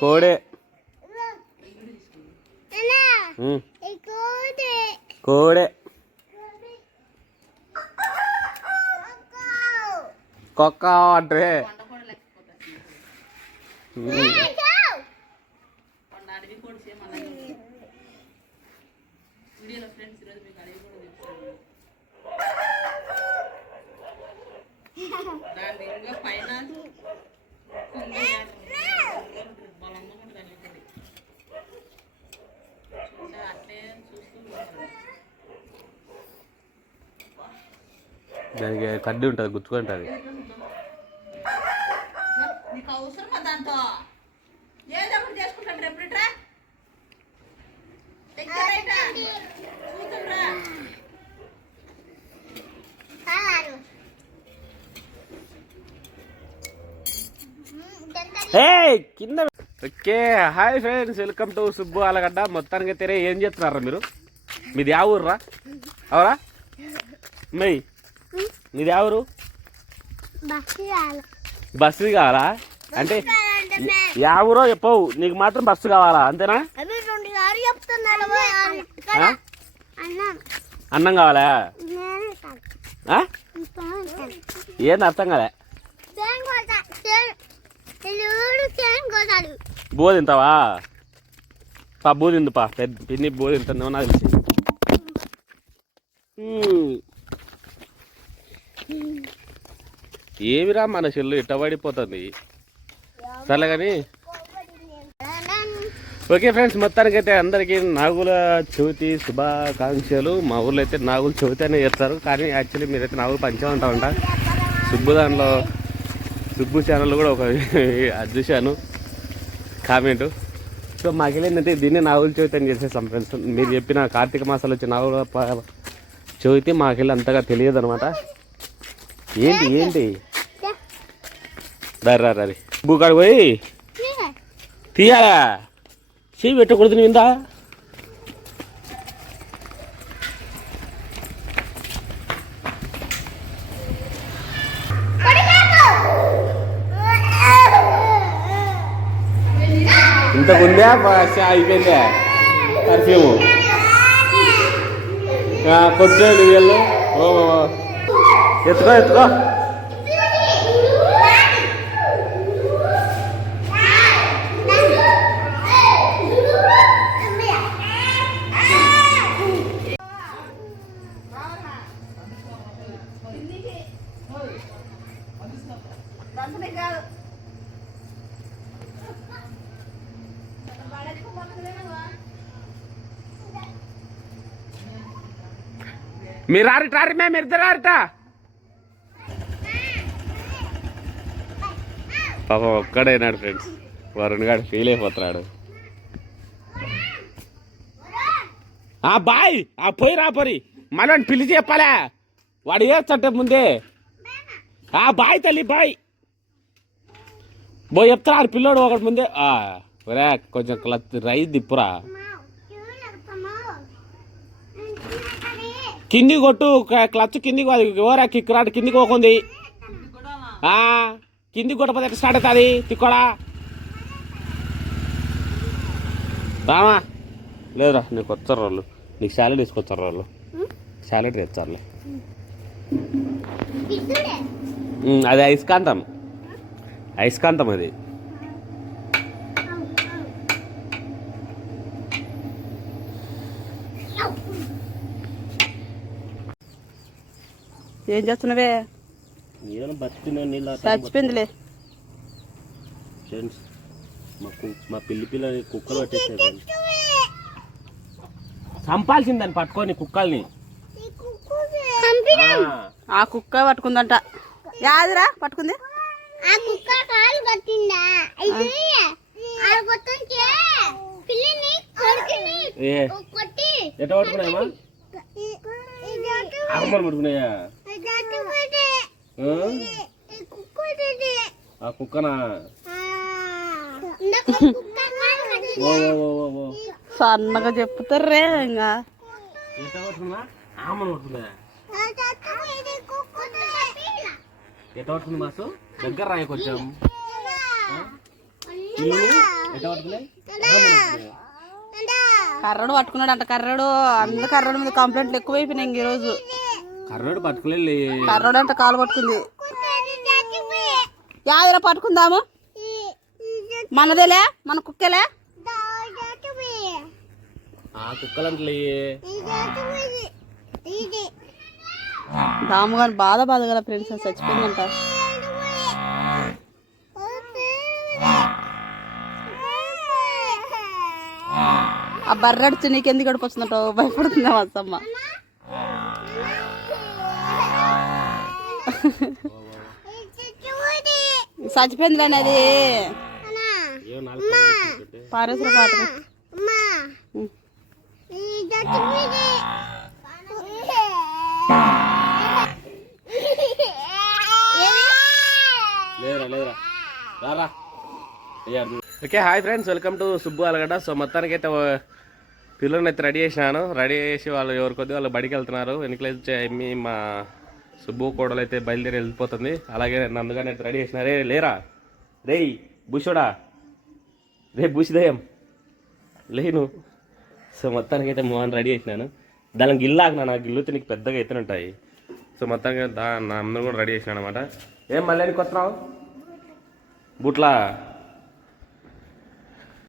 కోడే. కోడే. కుక్క అంటే వీడియోలో ఫ్రెండ్స్ ఈరోజు మీకు అడవి కూడా దానికి కడ్డీ ఉంటుంది గుచ్చుకుంటుంది. నీకు అవసరమా దాంతో? ఏదో ఒకటి చేసుకుంటాడు రేపు రిట్రా చూద్దాంరా ఏ కింద okay hi friends welcome to Subbu Allagadda మొత్తానికి తెరే ఏం చేస్తున్నారా మీరు? మీది యా ఊర్రా అవరా మై యా ఊరు బస్సు కావాలా? అంటే యా ఊరో చెప్పవు. నీకు మాత్రం బస్సు కావాలా? అంతేనా? అన్నం కావాలా. ఏంది అర్థం కాలే? తేను కోత తేను ఎల్లుడు తేను కోతాడు బో తింటావా? పా బూ తిందు పా పెద్ద పిన్ని బూ తింటుందేమో నాకు తెలిసి మ్మ్. ఏమిరా మన చెల్లు ఇట్ట పడిపోతుంది? సర్లే కానీ ఓకే ఫ్రెండ్స్ మొత్తానికైతే అందరికీ నాగుల చవితి శుభాకాంక్షలు. మా ఊర్లో అయితే నాగుల చవితి అనే చేస్తారు కానీ యాక్చువల్లీ మీరైతే నాగులు పంచే ఉంటామంట సుబ్బు దానిలో సుబ్బు ఛానల్ కూడా ఒక అది చూశాను. కామెంటు. సో మాకెళ్ళిందంటే దీన్ని నాగుల చవితి అని చేసేసాం ఫ్రెండ్స్. మీరు చెప్పిన కార్తీక మాసాలు వచ్చే నాగుల చవితి చవితి మాకెళ్ళి అంతగా తెలియదు అనమాట ఏంటి ఏంటి? దర్రా రీ బుకాడు పోయి తీయాలా చెయ్యి పెట్టకూడదు నీ విందా ఇంతకు ఉందా బా- అయిపోయిందా పర్ఫ్యూము కొట్టాడు వీళ్ళు ఓ ఓ, ఓ. ఎత్తుకో ఎత్తుకో మీరు రారిట రారి మేము ఇద్దరు రారిట పాపం ఒక్కడైనాడు ఫ్రెండ్స్ వరుణ్ గారు ఫీల్ అయిపోతున్నాడు. ఆ బాయ్ ఆ పోయి రా పోరి. మళ్ళీ పిలిచి చెప్పాలా? వాడు వేస్తుంటే ముందే. ఆ బాయ్ తల్లి బాయ్. బో చెప్తారా పిల్లోడు ఒకటి ముందే. ఒరే కొంచెం క్లచ్ రైస్ దిప్పురా కింది కొట్టు క్లచ్ కిందికి అది ఓరా కిక్ రాట్ కిందికి పోకుంది. ఆ, కిందికి కొట్టపోతే ఎట్లా స్టార్ట్ అవుతుంది? తిక్కోడా? రామా. లేదురా నీకు వచ్చారు వాళ్ళు. నీకు శాలరీ తీసుకొచ్చారు వాళ్ళు. శాలరీ తెచ్చారులే. అది అయస్కాంతం అయస్కాంతం అది. ఏం చేస్తున్నావే? చచ్చిపోయిందిలే. ఫ్రెండ్స్ మా కు మా పిల్లి పిల్లని కుక్కలు పట్టేసాయి చంపాల్సిందని పట్టుకొని కుక్కల్ని. ఆ, ఆ కుక్క పట్టుకుందంట. యాదిరా పట్టుకుంది. ఆ కుక్క కాలు కట్టిందా అయితే ఆ. కొత్తంటే పిల్లిని కొడుకుని ఏ? కొట్టి ఎట్ట పట్టుకున్నాయమ్మా? అమ్మలు పట్టుకున్నాయా? ఆ? ఆ కుక్కనా? ఓ ఓ ఓ ఓ ఓ. సన్నగా చెప్తారే ఇంకా. ఎట్ట పట్టుకుంది? మాసు దగ్గర రాయ కొంచెం. కర్రడు పట్టుకున్నాడు అంట కర్రడు అందరు కర్రడు మీద కంప్లైంట్లు ఎక్కువైపోయినాయి ఇంక ఈరోజు. కర్రోడు పట్టుకులే. కర్రడు అంట కాలు పట్టుకుంది. యాదర పట్టుకుందాము. మనదేలే మన కుక్కేలే. ఆ కుక్కలంటే దాము గాని బాధ బాధ గల ఫ్రెండ్స్ చచ్చిపోయిందంట. ఆ బర్రెడిచి నీకెందుకు గడుపు వచ్చిందంట భయపడుతుందా వస్తమ్మ చచ్చిపోయింది అనేది పారేశ్వర పాట. లేదురా లేదురా. రారా. Okay hi friends. Welcome to Subbu Allagadda. So మొత్తానికి అయితే పిల్లల్ని అయితే రెడీ చేసినాను. రెడీ చేసి వాళ్ళు ఎవరి కొద్ది వాళ్ళు బడికి వెళ్తున్నారు. వెనకలైతే మీ మా సుబ్బు కోడలు అయితే బయలుదేరి వెళ్ళిపోతుంది. అలాగే నందుగానే రెడీ చేసిన రే లేరా? రేయ్ బుషుడా? రే భూషిదయం లేను. సో మొత్తానికి అయితే మోహన్ రెడీ చేసినాను. దాని గిల్లు నా గిల్లుతో నీకు పెద్దగా ఎత్తున ఉంటాయి. సో మొత్తానికి దా నా అందరూ కూడా రెడీ చేసినాను అనమాట ఏం మళ్ళీ కొత్తరావు బుట్లా?